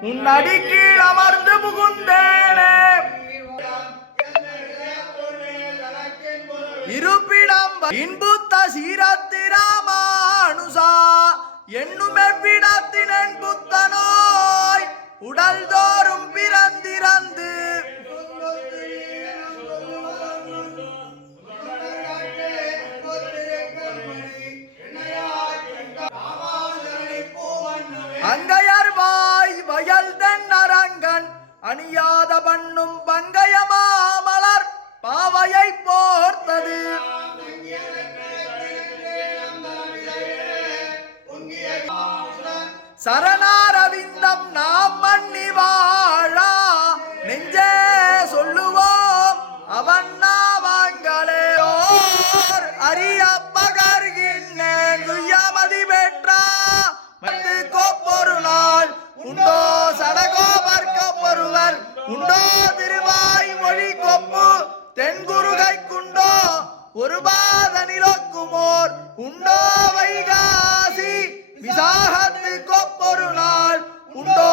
உன் அடிக்கீழ் அமர்ந்து புகுந்தேனே இருப்பிடம் இன்புத்த சீரத்திராமானுசா என்னும் எவ்விடத்தினன் புத்தனோய் உடல் தோறும் பிறந்திறந்து அங்கையர்வாய் வயல் தென்னரங்கன் அணியாத பண்ணும் பங்கயமாமலர் பாவையை போர்த்தது சரணாரவிந்தம் நாம் மன்னி வாழா நெஞ்சே சொல்லுவோம் அவன் நாமங்களே அரிய பகர்கின்றேன் துய்யமதி பெற்றா வந்து கோப்பொரு நாள் உண்டோ சடகோபர்க்க பொருவர் உண்டோ திருவாய் மொழி கொப்பு தென்குருகை குண்டோ ஒரு பாதனிலோக்குமோர் உண்டோ வைகாசி விசாகத்து கொப்பொரு நாள் உண்டோ